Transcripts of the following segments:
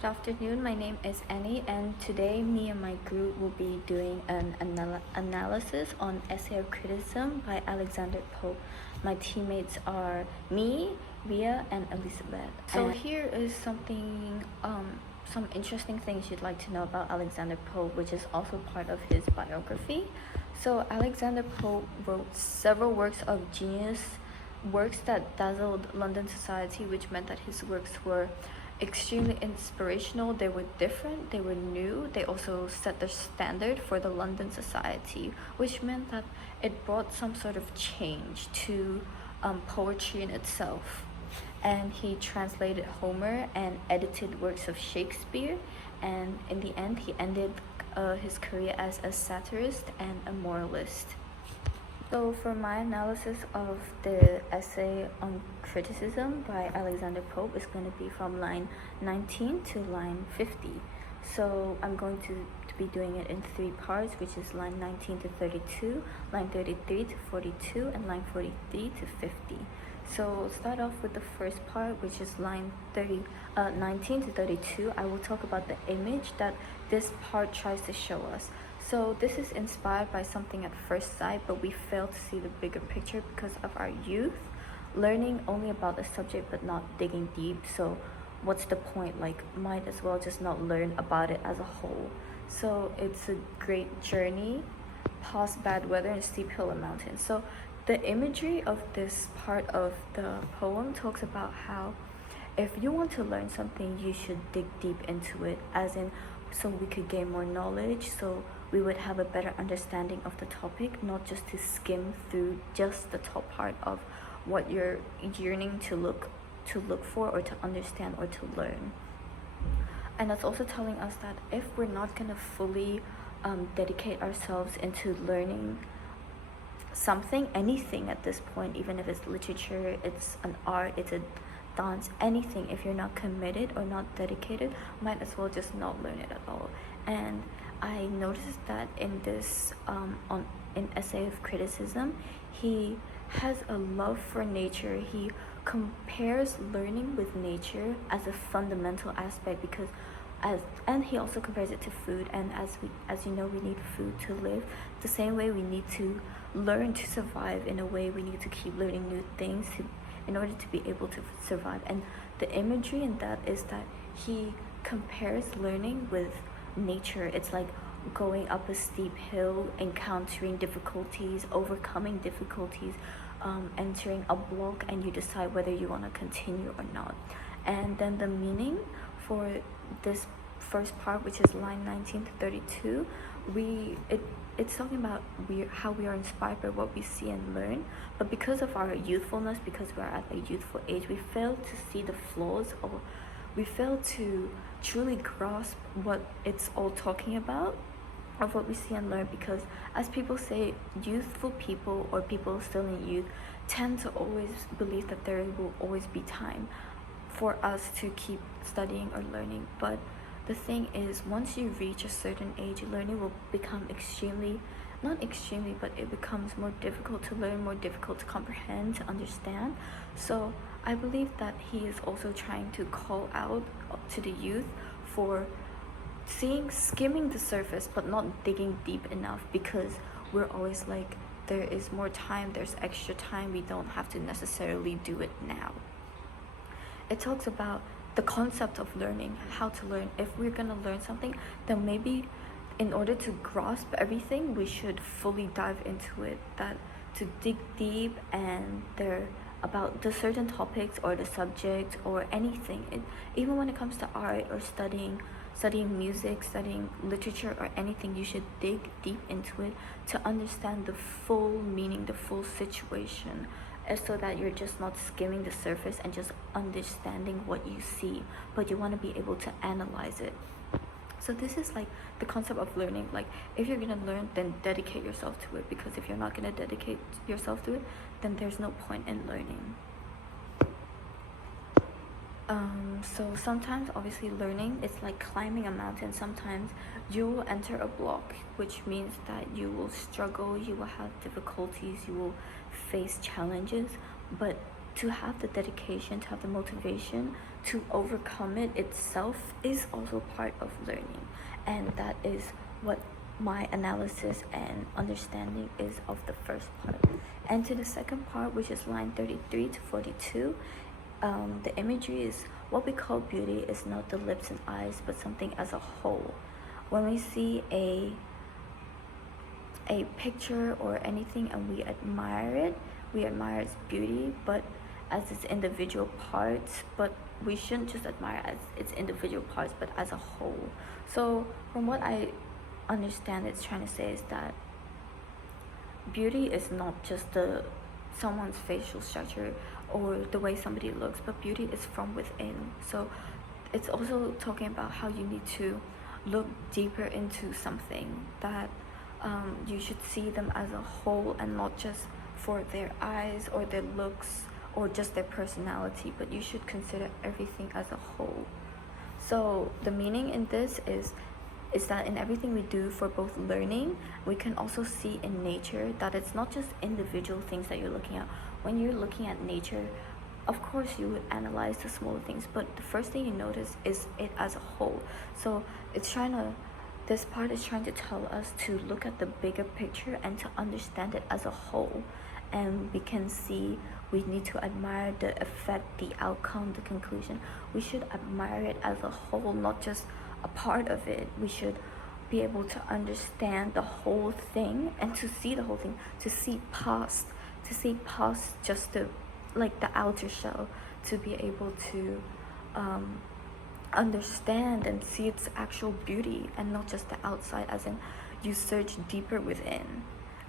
Good afternoon. My name is Annie, and today me and my group will be doing an analysis on Essay of Criticism by Alexander Pope. My teammates are me, Ria, and Elizabeth. So here is some interesting things you'd like to know about Alexander Pope, which is also part of his biography. So Alexander Pope wrote several works of genius, works that dazzled London society, which meant that his works were extremely inspirational. They were different, they were new, they also set the standard for the London society, which meant that it brought some sort of change to poetry in itself. And he translated Homer and edited works of Shakespeare, and in the end he ended his career as a satirist and a moralist. So for my analysis of the essay on criticism by Alexander Pope is going to be from line 19 to line 50. So I'm going to be doing it in three parts, which is line 19 to 32, line 33 to 42, and line 43 to 50. So we'll start off with the first part, which is line 19 to 32. I will talk about the image that this part tries to show us. So this is inspired by something at first sight, but we fail to see the bigger picture because of our youth, learning only about the subject but not digging deep. So what's the point? Like, might as well just not learn about it as a whole. So it's a great journey past bad weather and steep hill and mountains. So the imagery of this part of the poem talks about how if you want to learn something, you should dig deep into it, as in so we could gain more knowledge, so we would have a better understanding of the topic, not just to skim through just the top part of what you're yearning to look for or to understand or to learn. And that's also telling us that if we're not going to fully dedicate ourselves into learning something, anything at this point, even if it's literature, it's an art, it's a dance, anything, if you're not committed or not dedicated, might as well just not learn it at all. And I noticed that in this in Essay of Criticism, he has a love for nature. He compares learning with nature as a fundamental aspect, because and he also compares it to food, and as you know, we need food to live. The same way we need to learn to survive, in a way we need to keep learning new things in order to be able to survive. And the imagery in that is that he compares learning with nature. It's like going up a steep hill, encountering difficulties, overcoming difficulties, entering a block, and you decide whether you want to continue or not. And then the meaning for this first part, which is line 19 to 32, it's talking about how we are inspired by what we see and learn, but because of our youthfulness, because we're at a youthful age, we fail to see the flaws, or we fail to truly grasp what it's all talking about of what we see and learn. Because as people say, youthful people or people still in youth tend to always believe that there will always be time for us to keep studying or learning. But the thing is, once you reach a certain age, learning will become not extremely, but it becomes more difficult to learn, more difficult to comprehend, to understand. So I believe that he is also trying to call out to the youth for skimming the surface but not digging deep enough, because we're always like, there is more time, there's extra time, we don't have to necessarily do it now. It talks about the concept of learning, how to learn. If we're gonna learn something, then maybe in order to grasp everything, we should fully dive into it, that to dig deep and about the certain topics or the subject or anything. Even when it comes to art or studying music, studying literature or anything, you should dig deep into it to understand the full meaning, the full situation, so that you're just not skimming the surface and just understanding what you see, but you want to be able to analyze it. So this is like the concept of learning. Like, if you're gonna learn, then dedicate yourself to it, because if you're not gonna dedicate yourself to it, then there's no point in learning. So sometimes, obviously, learning is like climbing a mountain. Sometimes you will enter a block, which means that you will struggle, you will have difficulties, you will face challenges. But to have the dedication, to have the motivation to overcome it itself is also part of learning. And that is what my analysis and understanding is of the first part. And to the second part, which is line 33 to 42, the imagery is what we call beauty is not the lips and eyes, but something as a whole. When we see a picture or anything and we admire its beauty, but as its individual parts, but we shouldn't just admire as its individual parts, but as a whole. So from what I understand, it's trying to say is that beauty is not just someone's facial structure or the way somebody looks, but beauty is from within. So it's also talking about how you need to look deeper into something, that you should see them as a whole and not just for their eyes or their looks or just their personality, but you should consider everything as a whole. So the meaning in this is that in everything we do for both learning, we can also see in nature that it's not just individual things that you're looking at. When you're looking at nature, of course you would analyze the smaller things, but the first thing you notice is it as a whole. So this part is trying to tell us to look at the bigger picture and to understand it as a whole. And we can see we need to admire the effect, the outcome, the conclusion. We should admire it as a whole, not just a part of it. We should be able to understand the whole thing and to see the whole thing, to see past just the outer shell, to be able to understand and see its actual beauty and not just the outside, as in you search deeper within.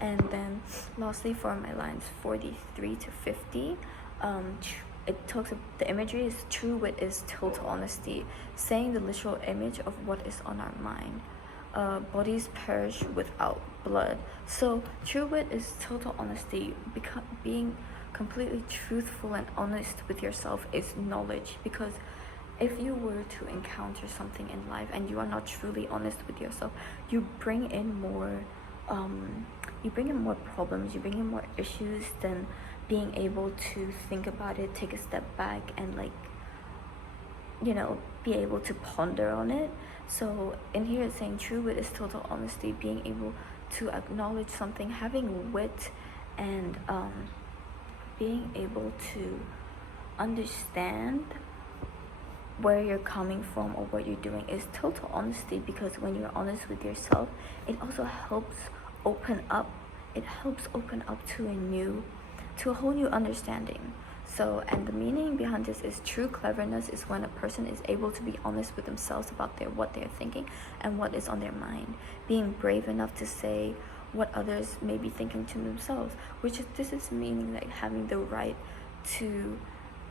And then lastly, for my lines 43 to 50, it talks about the imagery is true wit is total honesty, saying the literal image of what is on our mind. Bodies perish without blood. So true wit is total honesty. Being completely truthful and honest with yourself is knowledge, because if you were to encounter something in life and you are not truly honest with yourself, you bring in more problems, you bring in more issues than being able to think about it, take a step back, and be able to ponder on it. So in here it's saying true wit is total honesty, being able to acknowledge something, having wit, and being able to understand where you're coming from or what you're doing is total honesty. Because when you're honest with yourself, it also helps open up to a whole new understanding. So, and the meaning behind this is true cleverness is when a person is able to be honest with themselves about what they're thinking and what is on their mind, being brave enough to say what others may be thinking to themselves, this is meaning like having the right to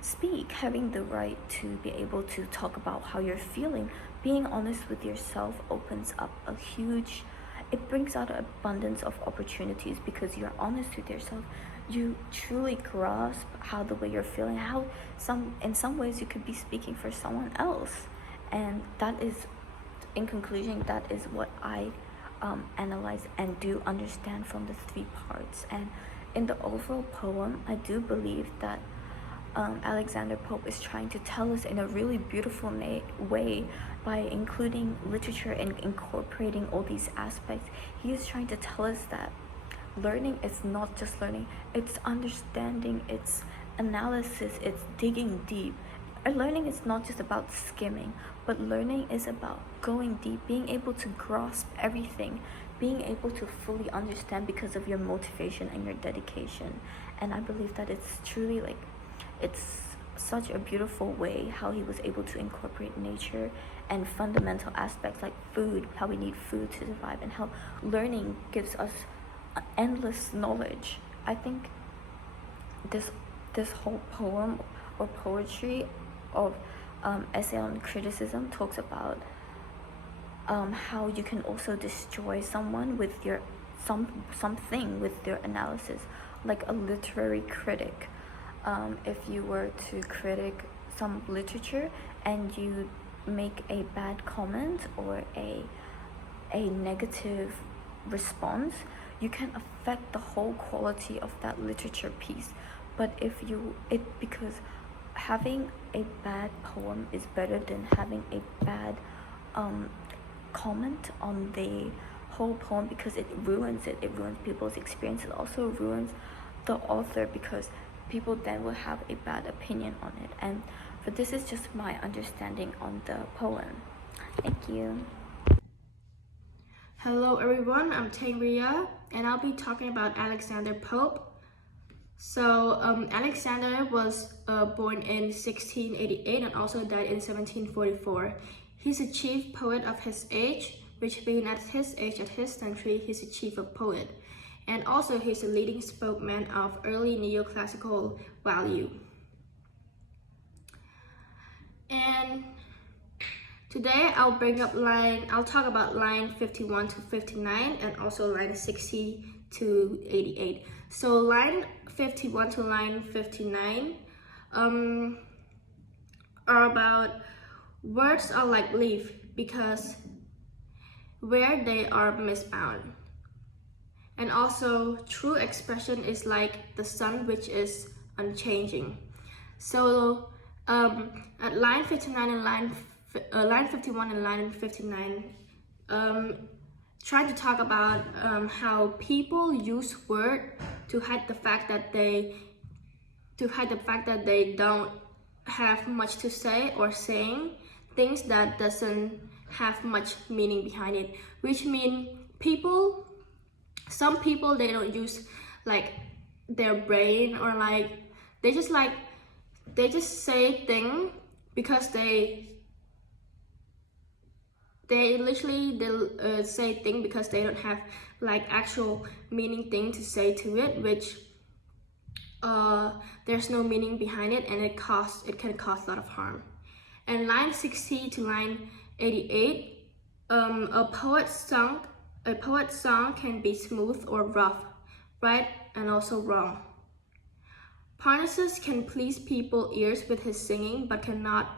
speak, having the right to be able to talk about how you're feeling. Being honest with yourself opens up it brings out an abundance of opportunities, because you're honest with yourself. You truly grasp how the way you're feeling, how in some ways you could be speaking for someone else. And that is, in conclusion, that is what I analyze and do understand from the three parts. And in the overall poem, I do believe that Alexander Pope is trying to tell us in a really beautiful way, by including literature and incorporating all these aspects. He is trying to tell us that learning is not just learning, it's understanding, it's analysis, it's digging deep. Learning is not just about skimming, but learning is about going deep, being able to grasp everything, being able to fully understand because of your motivation and your dedication. And I believe that it's truly it's such a beautiful way how he was able to incorporate nature and fundamental aspects like food, how we need food to survive, and how learning gives us endless knowledge. I think this whole poem or poetry of essay on criticism talks about how you can also destroy someone with something with your analysis, like a literary critic. If you were to critic some literature and you make a bad comment or a negative response, you can affect the whole quality of that literature piece. But because having a bad poem is better than having a bad comment on the whole poem, because it ruins it. It ruins people's experience. It also ruins the author, because people then will have a bad opinion on it. But this is just my understanding on the poem. Thank you. Hello everyone, I'm Tangria, and I'll be talking about Alexander Pope. So Alexander was born in 1688 and also died in 1744. He's a chief poet of his age, which being at his age, at his century, he's a chief of poet. And also he's a leading spokesman of early neoclassical value. And today I'll talk about line 51 to 59 and also line 60 to 88. So line 51 to line 59 are about words are like leaf because where they are misbound. And also true expression is like the sun, which is unchanging. So at line 59 and line 51 and line 59, trying to talk about how people use word to hide the fact that they don't have much to say, or saying things that doesn't have much meaning behind it, which mean some people they don't use like their brain, or like they just say thing because they literally say thing because they don't have like actual meaning thing to say to it, which there's no meaning behind it, and it can cause a lot of harm. And line 60 to line 88, a poet's song can be smooth or rough, right and also wrong. Parnassus can please people's ears with his singing, but cannot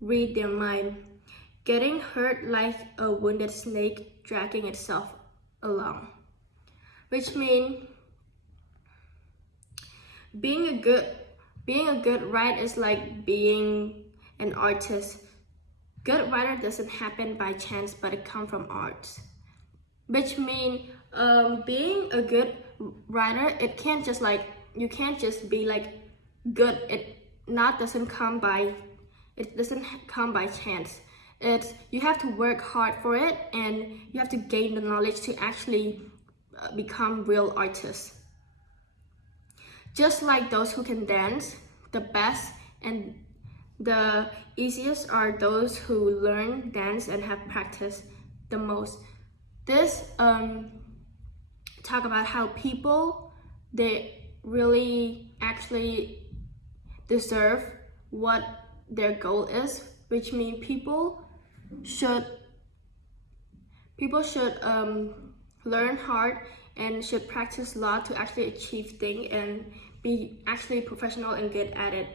read their mind, getting hurt like a wounded snake dragging itself along. Which means being a good writer is like being an artist. Good writer doesn't happen by chance, but it comes from art. Which means being a good writer, you can't just be like good. It doesn't come by chance. You have to work hard for it, and you have to gain the knowledge to actually become real artists. Just like those who can dance, the best and the easiest are those who learn dance and have practiced the most. This talk about how people, they really actually deserve what their goal is, which means people should learn hard and should practice a lot to actually achieve things and be actually professional and good at it.